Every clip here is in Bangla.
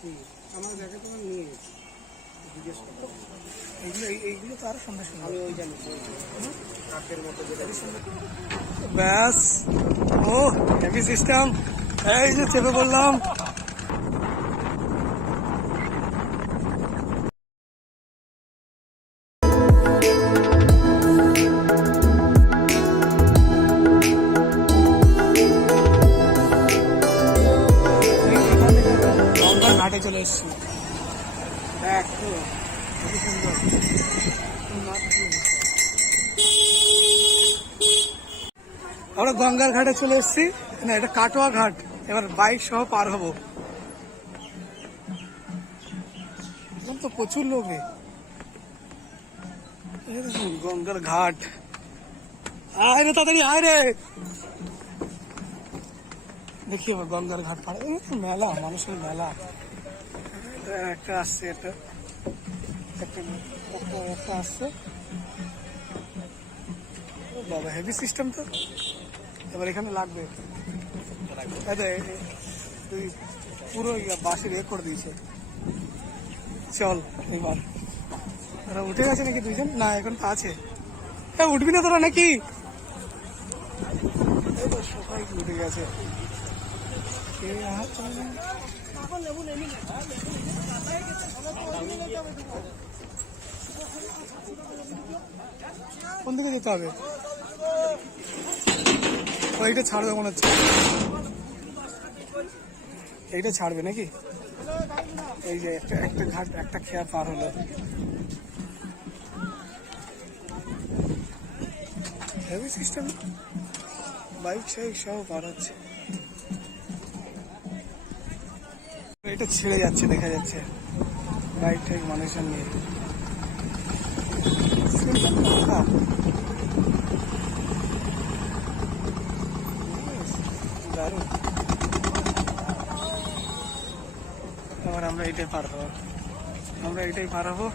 আমার দেখে তোমার নিয়ে গেছি জিজ্ঞেস করো এইগুলো তো আরো সুন্দর সুন্দর আমি ওই জানি কাঠের মতো যেটা ব্যাস ও হেভি সিস্টেম এই যে চেপে বললাম ঘাটে চলে এসছি দেখ খুবই সুন্দর আমরা গঙ্গার ঘাটে চলে এসছি না এটা কাটোয়া ঘাট এবার বাইক সহ পার হবো এখন তো প্রচুর লোকে গঙ্গার ঘাট আয় রে তাড়াতাড়ি আয় রে দেখি আবার গঙ্গার ঘাট পাড়ে মেলা মানুষের মেলা একটা আসছে একটা আসছে বাবা হেভি সিস্টেম তো এবার এখানে লাগবে তুই পুরো বাসের করে দিয়েছে চল এবার ওরা উঠে গেছে নাকি দুইজন না এখন তো আছে উঠবি না তোরা নাকি সবাই উঠে গেছে কোন দিকে যেতে হবে এইটা ছাড়বে মনে হচ্ছে এইটা ছাড়বে নাকি এই যে একটা ঘাট একটা খেয়া পার হলো হেভি সিস্টেম বাইক সাইক সব পার হচ্ছে এটা ছেড়ে যাচ্ছে দেখা যাচ্ছে বাইক টাইক মানুষজন নিয়ে দারুণ এবার আমরা এটাই পার হবো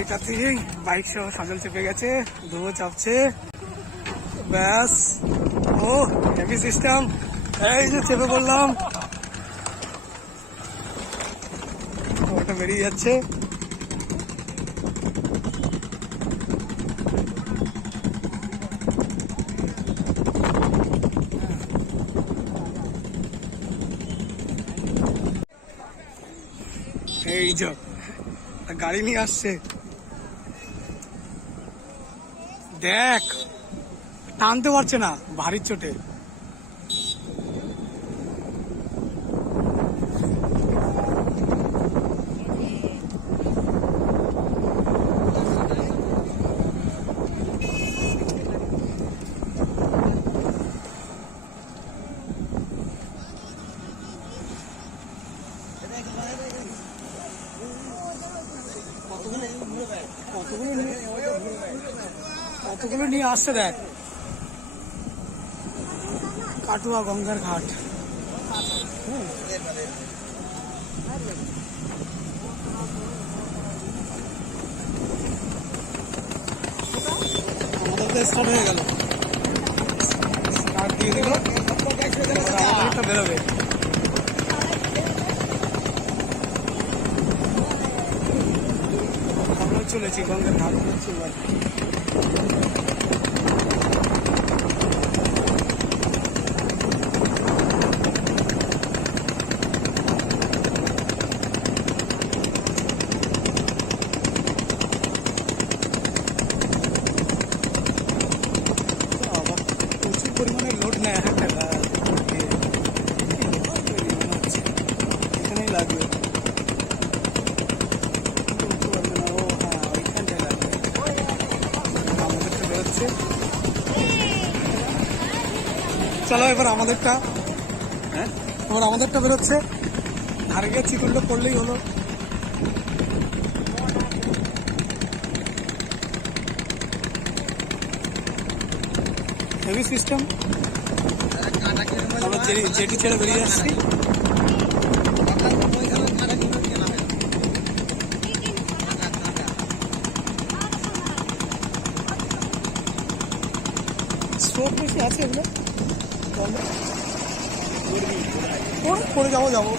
এটা থেকেই বাইক সহ সাজল চেপে গেছে ধুয়ো চাপছে ব্যাস ও হেভি সিস্টেম এই যে চেপে বললাম ওটা বেরিয়ে যাচ্ছে এই যে গাড়ি নিয়ে আসছে দেখ টানতে পারছে না ভারীর চোটে কতগুলো নিয়ে আসছে দেখ কাটোয়া গঙ্গার ঘাট আমাদের তো স্টার্ট হয়ে গেল স্টার্ট দিয়ে দিল আমাদেরটা বেরোবে আমরা চলেছি গঙ্গার ঘাট প্রচুর পরিমাণে লোড নেয় এখানেই লাগবে আমাদেরটা বেরোচ্ছে চলো এবার আমাদেরটা বেরোচ্ছে ধারে গিয়ে চিকুলটা করলেই হলো হেভি সিস্টেম যেটি ছেড়ে বেরিয়ে আসছি স্ট্রোক বেশি আছে এগুলো করে যাবো যাবো।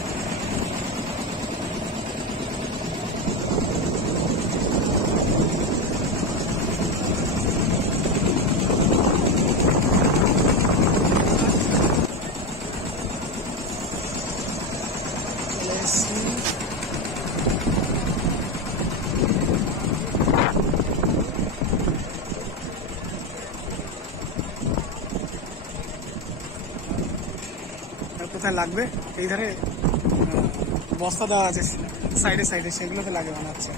কোথায় লাগবে এই ধারে বস্তা দেওয়া আছে সাইডে সাইডে, সেগুলোতে লাগে মনে হচ্ছে।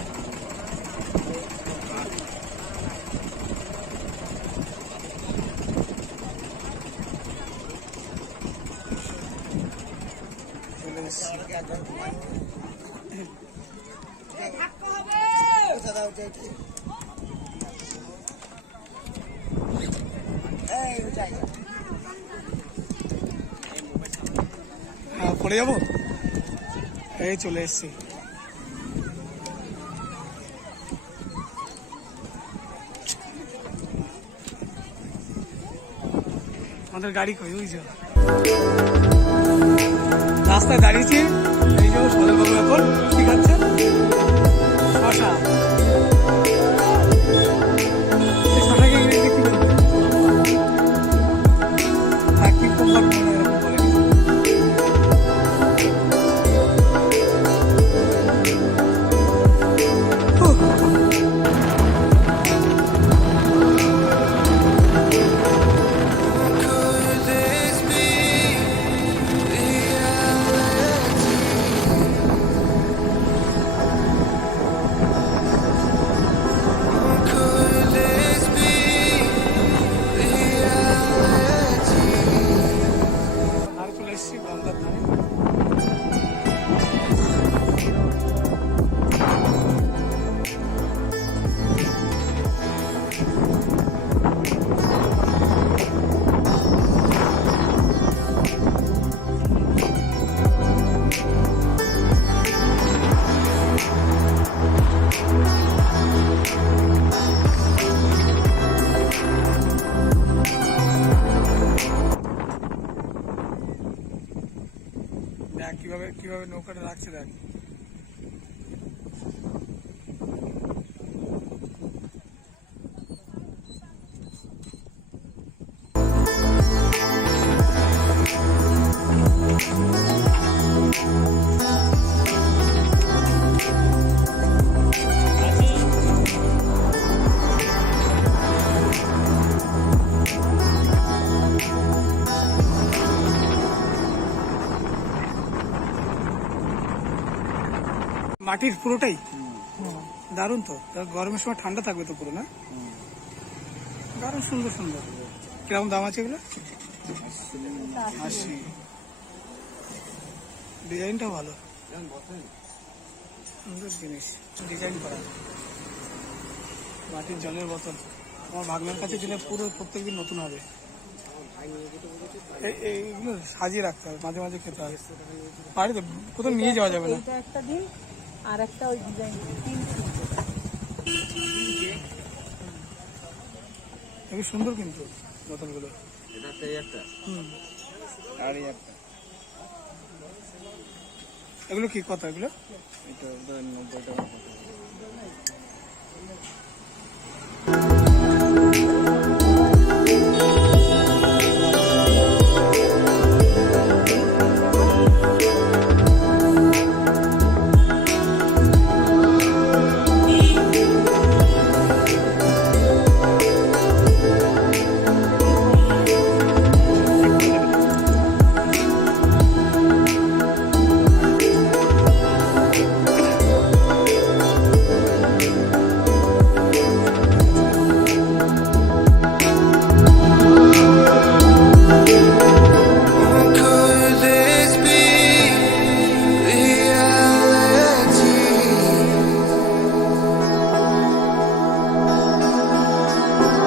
পড়ে যাবো, এই চলে এসছি। আমাদের গাড়ি কই? ওই যে রাস্তায় দাঁড়িয়েছি, এই যে সদরবাবু এখন কি খাচ্ছে? শশা। শশাকে ইংরেজিতে কি বলবো? কি কোম্পানি এরকম বলে? কিভাবে কিভাবে নৌকাটা রাখছে দেখ। মাটির পুরোটাই দারুণ তো, গরমের সময় ঠান্ডা থাকবে তো পুরো, না? দারুণ সুন্দর সুন্দর। কিরকম দাম আছে এগুলো? 80। ডিজাইনটা ভালো, সুন্দর জিনিস ডিজাইন করা। মাটির জলের বোতল আমার ভাগনার কাছে দিলে পুরো প্রত্যেকদিন নতুন হবে। এইগুলো সাজিয়ে রাখতে হবে, মাঝে মাঝে খেতে হবে। বাড়িতে কোথাও নিয়ে যাওয়া যাবে না। একটা দিন আর একটা ওই ডিজাইন খুবই সুন্দর কিন্তু বোতলগুলো। এগুলো কি কত? এগুলো 90 টাকা।